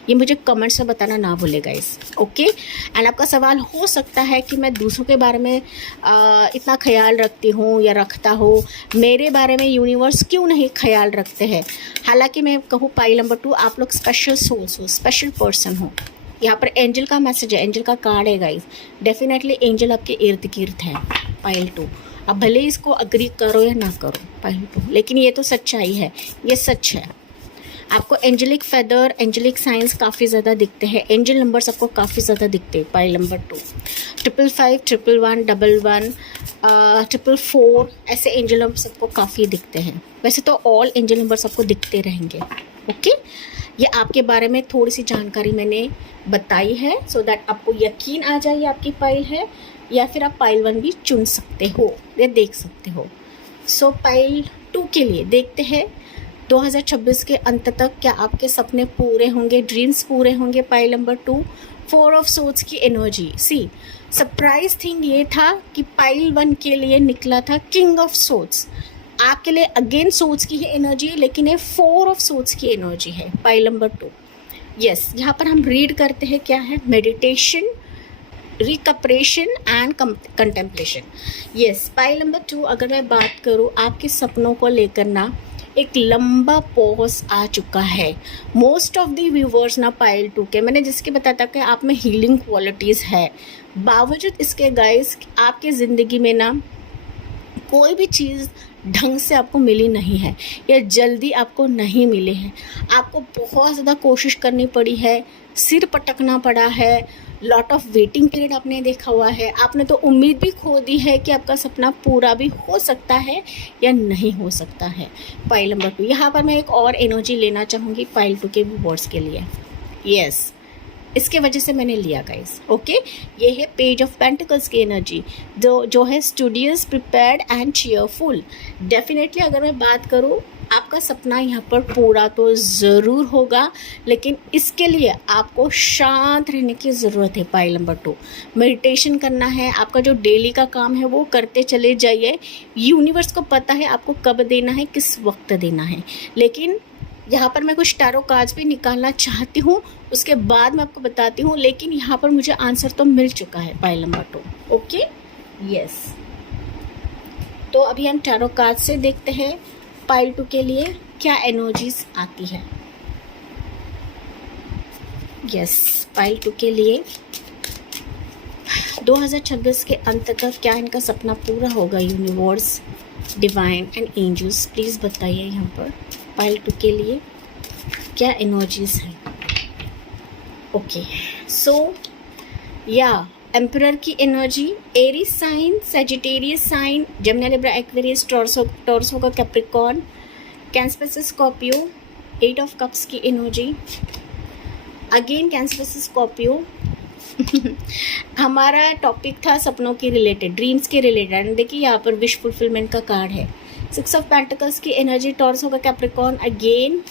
ये मुझे कमेंट्स में बताना ना भूले गाइस। ओके, एंड आपका सवाल हो सकता है कि मैं दूसरों के बारे में इतना ख्याल रखती हूँ या रखता हूँ, मेरे बारे में यूनिवर्स क्यों नहीं ख्याल रखते हैं। हालांकि मैं कहूँ पाइल नंबर 2 आप लोग स्पेशल सोल्स हो, स्पेशल पर्सन हो। यहाँ पर एंजल का मैसेज है, एंजल का कार्ड है गाइस। डेफिनेटली एंजल आपके इर्द गिर्द है पाइल 2। अब भले इसको अग्री करो या ना करो पाइल 2, लेकिन ये तो सच्चाई है, ये सच है। आपको एंजेलिक फेदर, एंजेलिक साइंस काफ़ी ज़्यादा दिखते हैं, एंजल नंबर्स आपको काफ़ी ज़्यादा दिखते हैं पाइल नंबर 2। 555, 111, 11, 444 ऐसे एंजल नंबर्स आपको काफ़ी दिखते हैं। वैसे तो ऑल एंजल नंबर्स आपको दिखते रहेंगे। ओके, ये आपके बारे में थोड़ी सी जानकारी मैंने बताई है, सो दैट आपको यकीन आ जाए ये आपकी पाइल है, या फिर आप पाइल 1 भी चुन सकते हो, ये देख सकते हो। सो पाइल 2 के लिए देखते हैं 2026 के अंत तक क्या आपके सपने पूरे होंगे, ड्रीम्स पूरे होंगे। पाइल नंबर 2 4 ऑफ सोर्ड्स की एनर्जी। सी सरप्राइज थिंग ये था कि पाइल 1 के लिए निकला था किंग ऑफ सोर्ड्स, आपके लिए अगेन सोर्ड्स की ही एनर्जी है, लेकिन ये 4 ऑफ सोर्ड्स की एनर्जी है पाइल नंबर 2। यस, यहाँ पर हम रीड करते हैं क्या है, meditation, रिकपरेशन and contemplation. Yes, pile number 2 अगर मैं बात करूँ आपके सपनों को लेकर ना एक लंबा पॉज आ चुका है। मोस्ट ऑफ दी व्यूवर्स ना पाइल 2 के, मैंने जिसके बताया था कि आप में हीलिंग क्वालिटीज़ है, बावजूद इसके गाइस आपके ज़िंदगी में ना कोई भी चीज़ ढंग से आपको मिली नहीं है, या जल्दी आपको नहीं मिले हैं। आपको बहुत ज़्यादा कोशिश करनी पड़ी है, सिर पटकना पड़ा है, लॉट ऑफ वेटिंग पीरियड आपने देखा हुआ है। आपने तो उम्मीद भी खो दी है कि आपका सपना पूरा भी हो सकता है या नहीं हो सकता है। पाइल नंबर 2, यहाँ पर मैं एक और एनर्जी लेना चाहूँगी पाइल 2 के व्यूअर्स के लिए। यस, इसके वजह से मैंने लिया गाइस। ओके, ये है पेज ऑफ पेंटिकल्स की एनर्जी, जो है studious, prepared and cheerful. Definitely अगर मैं बात करूँ आपका सपना यहाँ पर पूरा तो ज़रूर होगा, लेकिन इसके लिए आपको शांत रहने की ज़रूरत है। पाइल नंबर 2, मेडिटेशन करना है। आपका जो डेली का काम है वो करते चले जाइए। यूनिवर्स को पता है आपको कब देना है, किस वक्त देना है। लेकिन यहाँ पर मैं कुछ टैरो कार्ड्स भी निकालना चाहती हूँ, उसके बाद मैं आपको बताती हूँ। लेकिन यहाँ पर मुझे आंसर तो मिल चुका है पाइल नंबर 2। Okay, yes. तो अभी हम टैरो कार्ड से देखते हैं पाइल 2 के लिए क्या एनर्जीज आती है। यस, पाइल 2 के लिए 2026 के अंत तक क्या इनका सपना पूरा होगा। Universe, divine and angels, please बताइए यहाँ पर पाइल 2 के लिए क्या एनर्जीज हैं। ओके, सो या एम्परर की energy, Aries sign, Sagittarius sign, Gemini, Libra, Aquarius, Taurus का कैप्रिकॉर्न, कैंसर से स्कॉर्पियो, 8 ऑफ कप्स की एनर्जी, अगेन कैंसर से स्कॉर्पियो। हमारा टॉपिक था सपनों के रिलेटेड, ड्रीम्स के रिलेटेड। देखिए यहाँ पर विश फुलफिलमेंट का कार्ड है। 6 ऑफ पेंटिकल्स की एनर्जी, टॉरस का कैप्रिकॉर्न, अगेन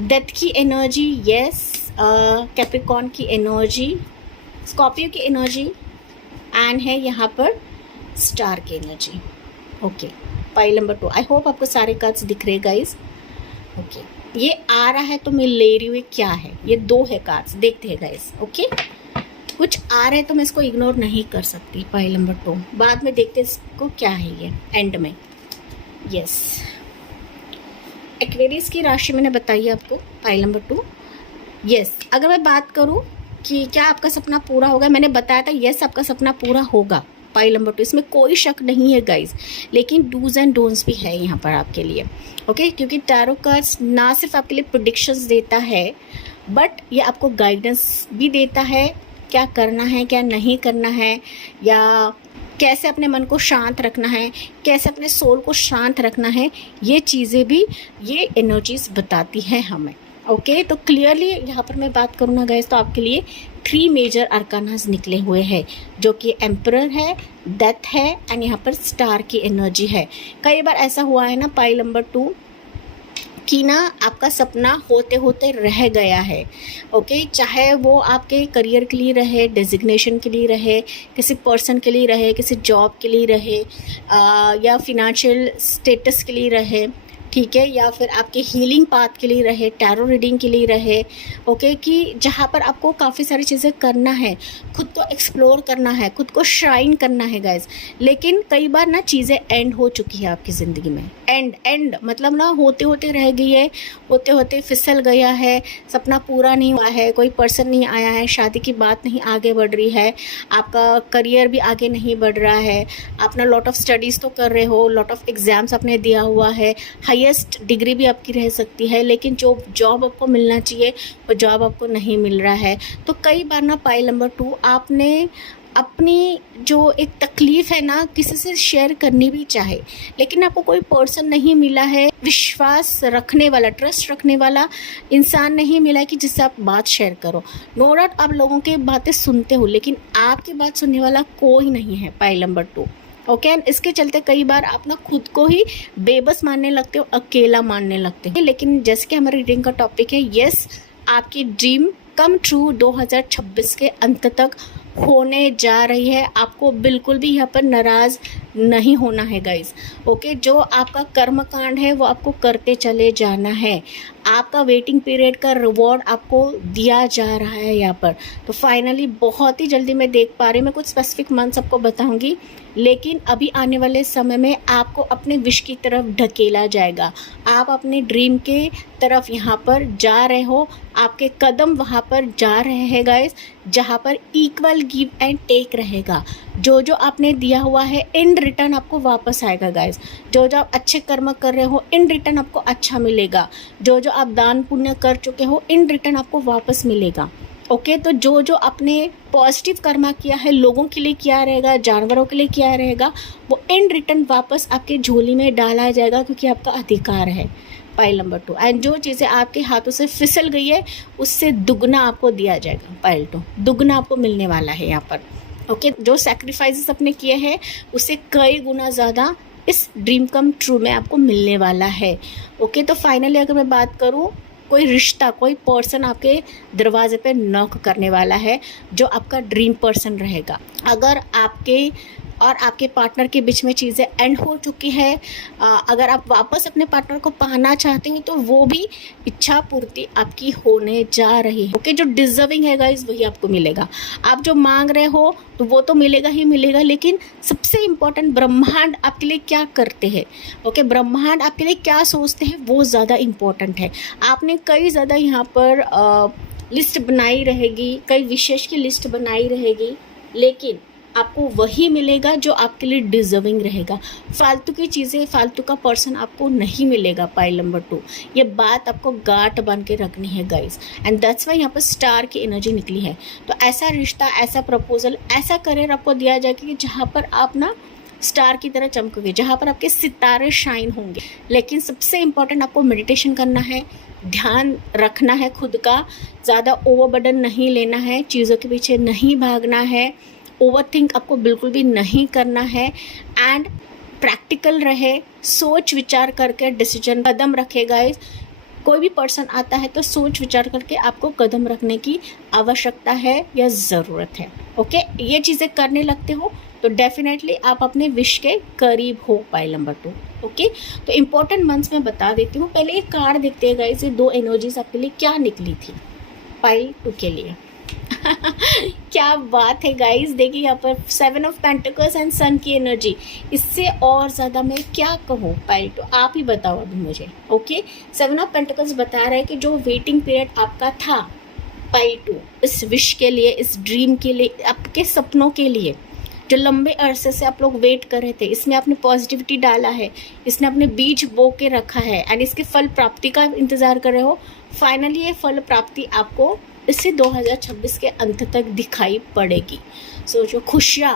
डेथ की एनर्जी, यस, कैप्रिकॉर्न की एनर्जी, स्कॉर्पियो की एनर्जी, एंड है यहाँ पर स्टार की energy. Okay, pile number 2। I hope आपको सारे कार्ड्स दिख रहे गाइस। ओके, ये आ रहा है तो मैं ले रही हूँ। क्या है ये? 2 है कार्ड्स, देखते हैं गाइस। ओके, कुछ आ रहा है तो मैं इसको इग्नोर नहीं कर सकती। पाइल नंबर 2 बाद में देखते हैं इसको क्या है ये एंड में। यस, एक्वेरियस की राशि मैंने बताई आपको, पाइल नंबर 2। यस, अगर मैं बात करूँ कि क्या आपका सपना पूरा होगा, मैंने बताया था यस आपका सपना पूरा होगा। पाइल नंबर 2, इसमें कोई शक नहीं है गाइज। लेकिन डूज एंड डोंट्स भी है यहाँ पर आपके लिए। ओके, क्योंकि टैरो कार्ड्स ना सिर्फ आपके लिए प्रेडिक्शंस देता है, बट ये आपको गाइडेंस भी देता है, क्या करना है क्या नहीं करना है, या कैसे अपने मन को शांत रखना है, कैसे अपने सोल को शांत रखना है। ये चीज़ें भी ये एनर्जीज बताती हैं हमें। ओके, तो क्लियरली यहाँ पर मैं बात करूँ ना गाइस, तो आपके लिए 3 मेजर आर्कानास निकले हुए हैं, जो कि एम्परर है, डेथ है, एंड यहाँ पर स्टार की एनर्जी है। कई बार ऐसा हुआ है ना पाइल नंबर 2 कि ना आपका सपना होते होते रह गया है। ओके, चाहे वो आपके करियर के लिए रहे, डेजिग्नेशन के लिए रहे, किसी पर्सन के लिए रहे, किसी जॉब के लिए रहे, या फिनेंशियल स्टेटस के लिए रहे, ठीक है, या फिर आपके हीलिंग पाथ के लिए रहे, टैरो रीडिंग के लिए रहे। ओके, कि जहाँ पर आपको काफ़ी सारी चीज़ें करना है, खुद को एक्सप्लोर करना है, खुद को श्राइन करना है गाइज। लेकिन कई बार ना चीज़ें एंड हो चुकी है आपकी ज़िंदगी में। एंड मतलब ना होते होते रह गई है, होते होते फिसल गया है, सपना पूरा नहीं हुआ है, कोई पर्सन नहीं आया है, शादी की बात नहीं आगे बढ़ रही है, आपका करियर भी आगे नहीं बढ़ रहा है, अपना लॉट ऑफ स्टडीज़ तो कर रहे हो, लॉट ऑफ एग्ज़ाम्स आपने दिया हुआ है, हाईएस्ट डिग्री भी आपकी रह सकती है, लेकिन जो जॉब आपको मिलना चाहिए वो जॉब आपको नहीं मिल रहा है। तो कई बार ना पाइल नंबर 2 आपने अपनी जो एक तकलीफ़ है ना किसी से शेयर करनी भी चाहे, लेकिन आपको कोई पर्सन नहीं मिला है, विश्वास रखने वाला, ट्रस्ट रखने वाला इंसान नहीं मिला है कि जिससे आप बात शेयर करो। नो डाउट आप लोगों की बातें सुनते हो, लेकिन आपकी बात सुनने वाला कोई नहीं है पाइल नंबर 2। ओके, एंड इसके चलते कई बार आप ना खुद को ही बेबस मानने लगते हो, अकेला मानने लगते हो। लेकिन जैसे कि हमारे रीडिंग का टॉपिक है, यस आपकी ड्रीम कम ट्रू 2026 के अंत तक होने जा रही है। आपको बिल्कुल भी यहाँ पर नाराज़ नहीं होना है गाइज। ओके, जो आपका कर्मकांड है वो आपको करते चले जाना है। आपका वेटिंग पीरियड का रिवॉर्ड आपको दिया जा रहा है यहाँ पर। तो फाइनली बहुत ही जल्दी मैं देख पा रही हूँ, मैं कुछ स्पेसिफिक मंथ्स आपको बताऊंगी, लेकिन अभी आने वाले समय में आपको अपने विश की तरफ ढकेला जाएगा। आप अपने ड्रीम के तरफ यहाँ पर जा रहे हो, आपके कदम वहाँ पर जा रहे हैं गाइस, जहाँ पर इक्वल गिव एंड टेक रहेगा। जो जो आपने दिया हुआ है इन रिटर्न आपको वापस आएगा गाइस। जो जो आप अच्छे कर्म कर रहे हो इन रिटर्न आपको अच्छा मिलेगा। जो जो आप दान पुण्य कर चुके हो इन रिटर्न आपको वापस मिलेगा। ओके, तो जो जो आपने पॉजिटिव कर्मा किया है, लोगों के लिए किया रहेगा, जानवरों के लिए किया रहेगा, वो इन रिटर्न वापस आपके झोली में डाला जाएगा, क्योंकि आपका अधिकार है पाइल नंबर 2। एंड जो चीज़ें आपके हाथों से फिसल गई है उससे दुगना आपको दिया जाएगा पाइल 2, दुगना आपको मिलने वाला है यहाँ पर। ओके, जो सैक्रिफाइसेस आपने किए हैं उससे कई गुना ज़्यादा इस ड्रीम कम ट्रू में आपको मिलने वाला है। ओके, तो फाइनली अगर मैं बात करूँ, कोई रिश्ता, कोई पर्सन आपके दरवाजे पे नॉक करने वाला है जो आपका ड्रीम पर्सन रहेगा। अगर आपके और आपके पार्टनर के बीच में चीज़ें एंड हो चुकी है, अगर आप वापस अपने पार्टनर को पाना चाहते हो तो वो भी इच्छा पूर्ति आपकी होने जा रही है। ओके, जो डिजर्विंग है गाइस वही आपको मिलेगा। आप जो मांग रहे हो तो वो तो मिलेगा ही मिलेगा, लेकिन सबसे इम्पोर्टेंट ब्रह्मांड आपके लिए क्या करते हैं। ओके, ब्रह्मांड आपके लिए क्या सोचते हैं वो ज़्यादा इम्पोर्टेंट है। आपने कई ज़्यादा यहाँ पर लिस्ट बनाई रहेगी, कई विशेष की लिस्ट बनाई रहेगी, लेकिन आपको वही मिलेगा जो आपके लिए डिजर्विंग रहेगा। फालतू की चीज़ें, फालतू का पर्सन आपको नहीं मिलेगा। पाइल नंबर 2, ये बात आपको गांठ बन के रखनी है गाइस, एंड दैट्स वाई यहाँ पर स्टार की एनर्जी निकली है। तो ऐसा रिश्ता, ऐसा प्रपोजल, ऐसा करियर आपको दिया जाएगा कि जहाँ पर आप ना स्टार की तरह चमकोगे, जहाँ पर आपके सितारे शाइन होंगे। लेकिन सबसे इम्पोर्टेंट आपको मेडिटेशन करना है, ध्यान रखना है खुद का, ज़्यादा ओवरबर्डन नहीं लेना है, चीज़ों के पीछे नहीं भागना है, ओवरथिंक आपको बिल्कुल भी नहीं करना है, एंड प्रैक्टिकल रहे, सोच विचार करके डिसीजन कदम रखेगा। कोई भी पर्सन आता है तो सोच विचार करके आपको कदम रखने की आवश्यकता है या ज़रूरत है। ओके, ये चीज़ें करने लगते हो तो डेफिनेटली आप अपने विश के करीब हो। Pile number 2। ओके, तो इम्पोर्टेंट मंथ्स मैं बता देती हूँ। पहले एक कार्ड देखते हैं गाइस, ये 2 एनर्जीज आपके लिए क्या निकली थी पाइल 2 के लिए। क्या बात है गाइस, देखिए यहाँ पर 7 ऑफ पेंटिकल्स एंड सन की एनर्जी। इससे और ज़्यादा मैं क्या कहूँ पाइल 2, आप ही बताओ अभी मुझे। ओके, 7 ऑफ पेंटिकल्स बता रहा है कि जो वेटिंग पीरियड आपका था पाइल 2, इस विश के लिए, इस ड्रीम के लिए, आपके सपनों के लिए, जो लंबे अरसे से आप लोग वेट कर रहे थे, इसमें आपने पॉजिटिविटी डाला है, इसने अपने बीज बो के रखा है, एंड इसके फल प्राप्ति का इंतज़ार कर रहे हो। फाइनली ये फल प्राप्ति आपको इससे 2026 के अंत तक दिखाई पड़ेगी। सो जो खुशियाँ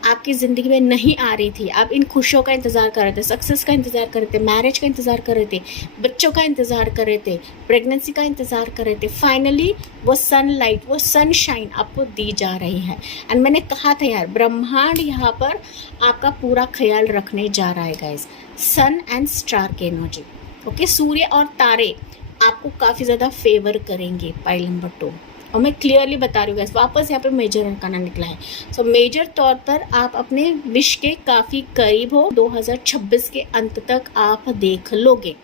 आपकी ज़िंदगी में नहीं आ रही थी, आप इन खुशियों का इंतज़ार कर रहे थे, सक्सेस का इंतज़ार कर रहे थे, मैरिज का इंतज़ार कर रहे थे, बच्चों का इंतज़ार कर रहे थे, प्रेगनेंसी का इंतज़ार कर रहे थे, फाइनली वो सनलाइट, वो सनशाइन आपको दी जा रही है। एंड मैंने कहा था यार, ब्रह्मांड यहाँ पर आपका पूरा ख्याल रखने जा रहा है गाइस। सन एंड स्टार की एनर्जी। ओके, सूर्य और तारे आपको काफ़ी ज़्यादा फेवर करेंगे पाइल नंबर 2, और मैं क्लियरली बता रही हूँ गैस। वापस यहाँ पे मेजर अरकाना निकला है। सो मेजर तौर पर आप अपने विश के काफ़ी करीब हो, 2026 के अंत तक आप देख लोगे,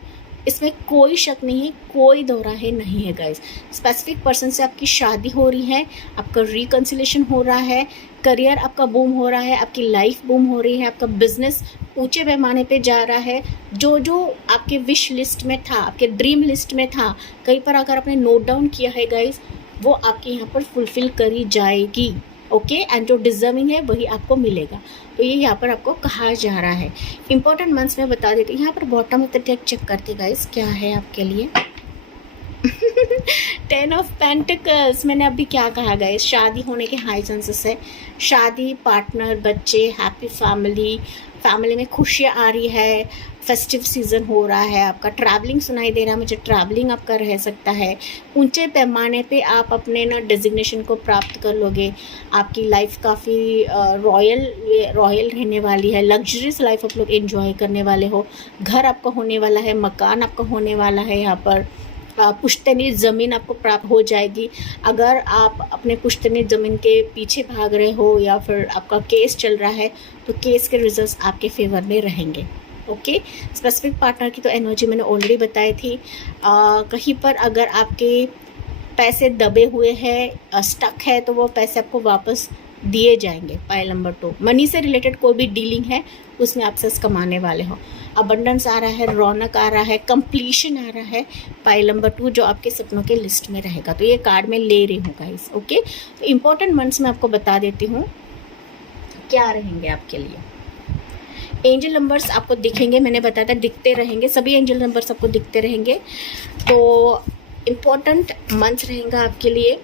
इसमें कोई शक नहीं है, कोई दोराहे नहीं है गाइस। स्पेसिफिक पर्सन से आपकी शादी हो रही है, आपका रिकन्सिलेशन हो रहा है, करियर आपका बूम हो रहा है, आपकी लाइफ बूम हो रही है, आपका बिजनेस ऊंचे पैमाने पे जा रहा है। जो जो आपके विश लिस्ट में था, आपके ड्रीम लिस्ट में था, कहीं पर अगर आपने नोट डाउन किया है गाइस, वो आपके यहाँ पर फुलफिल करी जाएगी। ओके, एंड जो डिजर्विंग है वही आपको मिलेगा। तो ये यहाँ पर आपको कहा जा रहा है। इंपॉर्टेंट मंथ्स में बता देती हूँ। यहाँ पर bottom of the deck check करते गाइस, क्या है आपके लिए। 10 ऑफ पेंटिकल्स, मैंने अभी क्या कहा गाइस, शादी होने के हाई चांसेस है। शादी, पार्टनर, बच्चे, हैप्पी फैमिली में खुशियाँ आ रही है, फेस्टिव सीज़न हो रहा है, आपका ट्रैवलिंग सुनाई दे रहा है मुझे, ट्रैवलिंग आपका रह सकता है। ऊंचे पैमाने पे आप अपने ना डेजिग्नेशन को प्राप्त कर लोगे। आपकी लाइफ काफ़ी रॉयल रहने वाली है, लग्जरियस लाइफ आप लोग एंजॉय करने वाले हो। घर आपका होने वाला है, मकान आपका होने वाला है, यहाँ पर पुश्तैनी ज़मीन आपको प्राप्त हो जाएगी। अगर आप अपने पुश्तैनी ज़मीन के पीछे भाग रहे हो या फिर आपका केस चल रहा है, तो केस के रिजल्ट्स आपके फेवर में रहेंगे। ओके, स्पेसिफिक पार्टनर की तो एनर्जी मैंने ऑलरेडी बताई थी। कहीं पर अगर आपके पैसे दबे हुए हैं, स्टक है, तो वो पैसे आपको वापस दिए जाएंगे। पाइल नंबर 2, मनी से रिलेटेड कोई भी डीलिंग है उसमें आप सक्सेस कमाने वाले हो। अबंडेंस आ रहा है, रौनक आ रहा है, कंप्लीशन आ रहा है। पाइल नंबर 2 जो आपके सपनों के लिस्ट में रहेगा। तो ये कार्ड मैं ले रही हूँ गाइस। ओके, तो इम्पोर्टेंट मंथ्स मैं आपको बता देती हूँ क्या रहेंगे आपके लिए। एंजल नंबर्स आपको दिखेंगे, मैंने बताया था दिखते रहेंगे, सभी एंजल नंबर्स आपको दिखते रहेंगे। तो इम्पोर्टेंट मंथ रहेगा आपके लिए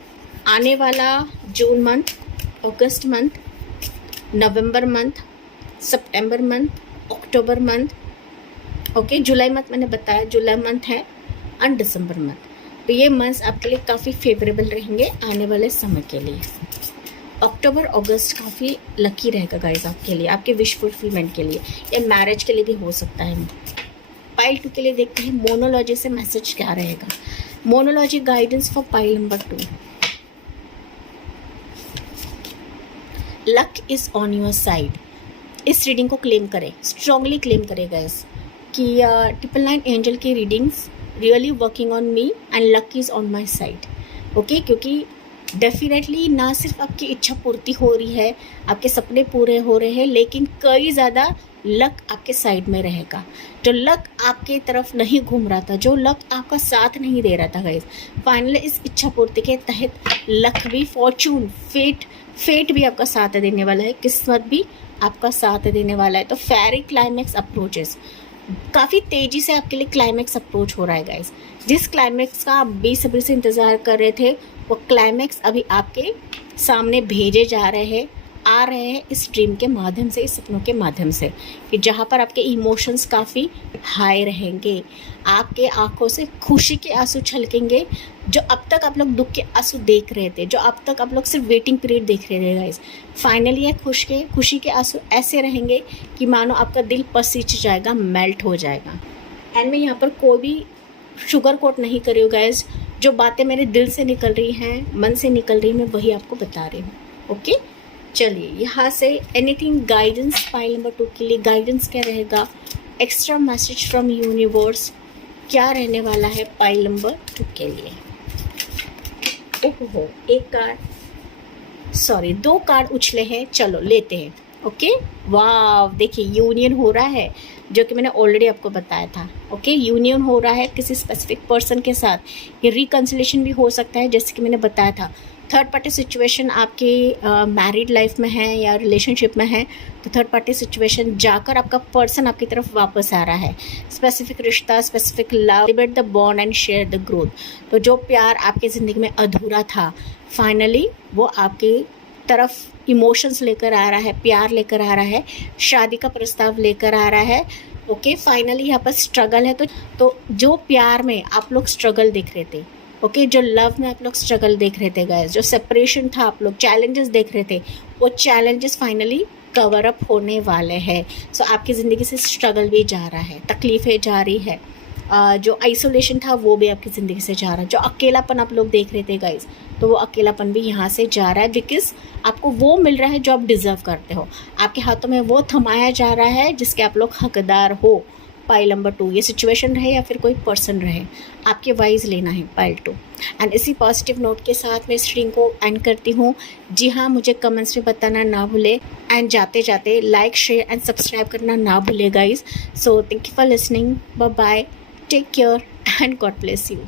आने वाला जून मंथ, अगस्त मंथ, नवंबर मंथ, सितंबर मंथ, अक्टूबर मंथ। ओके, जुलाई मंथ मैंने बताया, जुलाई मंथ है, एंड दिसंबर मंथ। तो ये मंथ्स आपके लिए काफ़ी फेवरेबल रहेंगे आने वाले समय के लिए। अक्टूबर अगस्त काफ़ी लकी रहेगा गाइज आपके लिए, आपके विश फुलफिलमेंट के लिए, या मैरिज के लिए भी हो सकता है। पाइल 2 के लिए देखते हैं मोनोलॉजी से मैसेज क्या रहेगा। Numerology guidance for pile number 2। Luck is on your side. इस रीडिंग को क्लेम करें, स्ट्रांगली क्लेम करें गाइस कि 999 एंजल की readings really working on me and luck is on my side. Okay, क्योंकि डेफिनेटली ना सिर्फ आपकी इच्छा पूर्ति हो रही है, आपके सपने पूरे हो रहे हैं, लेकिन कई ज़्यादा लक आपके साइड में रहेगा। जो लक आपके तरफ नहीं घूम रहा था, जो लक आपका साथ नहीं दे रहा था गाइस, फाइनली इस इच्छा पूर्ति के तहत लक भी, फॉर्चून, फेट भी आपका साथ देने वाला है, किस्मत भी आपका साथ देने वाला है। तो फेरी क्लाइमैक्स अप्रोचेस, काफ़ी तेज़ी से आपके लिए क्लाइमैक्स अप्रोच हो रहा है गाइस। जिस क्लाइमैक्स का आप बेसब्री से इंतज़ार कर रहे थे, वो क्लाइमैक्स अभी आपके सामने भेजे जा रहे हैं, आ रहे हैं इस ड्रीम के माध्यम से, इस सपनों के माध्यम से, कि जहाँ पर आपके इमोशंस काफ़ी हाई रहेंगे, आपके आंखों से खुशी के आंसू छलकेंगे। जो अब तक आप लोग दुख के आंसू देख रहे थे, जो अब तक आप लोग सिर्फ वेटिंग पीरियड देख रहे थे गाइस, फाइनली ये खुशी के आंसू ऐसे रहेंगे कि मानो आपका दिल पसीज जाएगा, मेल्ट हो जाएगा। एंड मैं यहाँ पर कोई भी शुगर कोट नहीं करी हूँ गाइस, जो बातें मेरे दिल से निकल रही हैं, मन से निकल रही हैं, मैं वही आपको बता रही हूँ। ओके, चलिए यहाँ say anything guidance pile number 2 के लिए गाइडेंस क्या रहेगा, एक्स्ट्रा मैसेज फ्रॉम यूनिवर्स क्या रहने वाला है पाइल नंबर 2 के लिए। ओहो, एक कार्ड, सॉरी 2 कार्ड उछले हैं, चलो लेते हैं। ओके, वाह, देखिए यूनियन हो रहा है, जो कि मैंने ऑलरेडी आपको बताया था। ओके, यूनियन हो रहा है किसी स्पेसिफिक पर्सन के साथ, ये रिकन्सिलेशन भी हो सकता है, जैसे कि मैंने बताया था। थर्ड पार्टी सिचुएशन आपकी मैरिड लाइफ में है या रिलेशनशिप में है, तो थर्ड पार्टी सिचुएशन जाकर आपका पर्सन आपकी तरफ वापस आ रहा है। स्पेसिफिक रिश्ता, specific love, celebrate the bond and share the growth. तो जो प्यार आपकी ज़िंदगी में अधूरा था, फाइनली वो आपकी तरफ इमोशंस लेकर आ रहा है, प्यार लेकर आ रहा है, शादी का प्रस्ताव लेकर आ रहा है। ओके, फाइनली यहाँ पर स्ट्रगल है, तो जो प्यार में आप लोग स्ट्रगल देख रहे थे, ओके, जो लव में आप लोग स्ट्रगल देख रहे थे गाइस, जो सेपरेशन था, आप लोग चैलेंजेस देख रहे थे, वो चैलेंजेस फाइनली कवर अप होने वाले हैं। सो आपकी ज़िंदगी से स्ट्रगल भी जा रहा है, तकलीफ़ें जा रही है, जो आइसोलेशन था वो भी आपकी ज़िंदगी से जा रहा है, जो अकेलापन आप लोग देख रहे थे गाइस, तो वो अकेलापन भी यहाँ से जा रहा है, बिकॉज आपको वो मिल रहा है जो आप डिज़र्व करते हो। आपके हाथों में वो थमाया जा रहा है जिसके आप लोग हकदार हो। पाइल नंबर 2, ये सिचुएशन रहे या फिर कोई पर्सन रहे, आपके वाइज लेना है पाइल 2। एंड इसी पॉजिटिव नोट के साथ मैं इस रीडिंग को एंड करती हूँ। जी हाँ, मुझे कमेंट्स में बताना ना भूले, एंड जाते जाते लाइक, शेयर एंड सब्सक्राइब करना ना भूले guys. So thank you for listening, bye bye, take care and God bless you.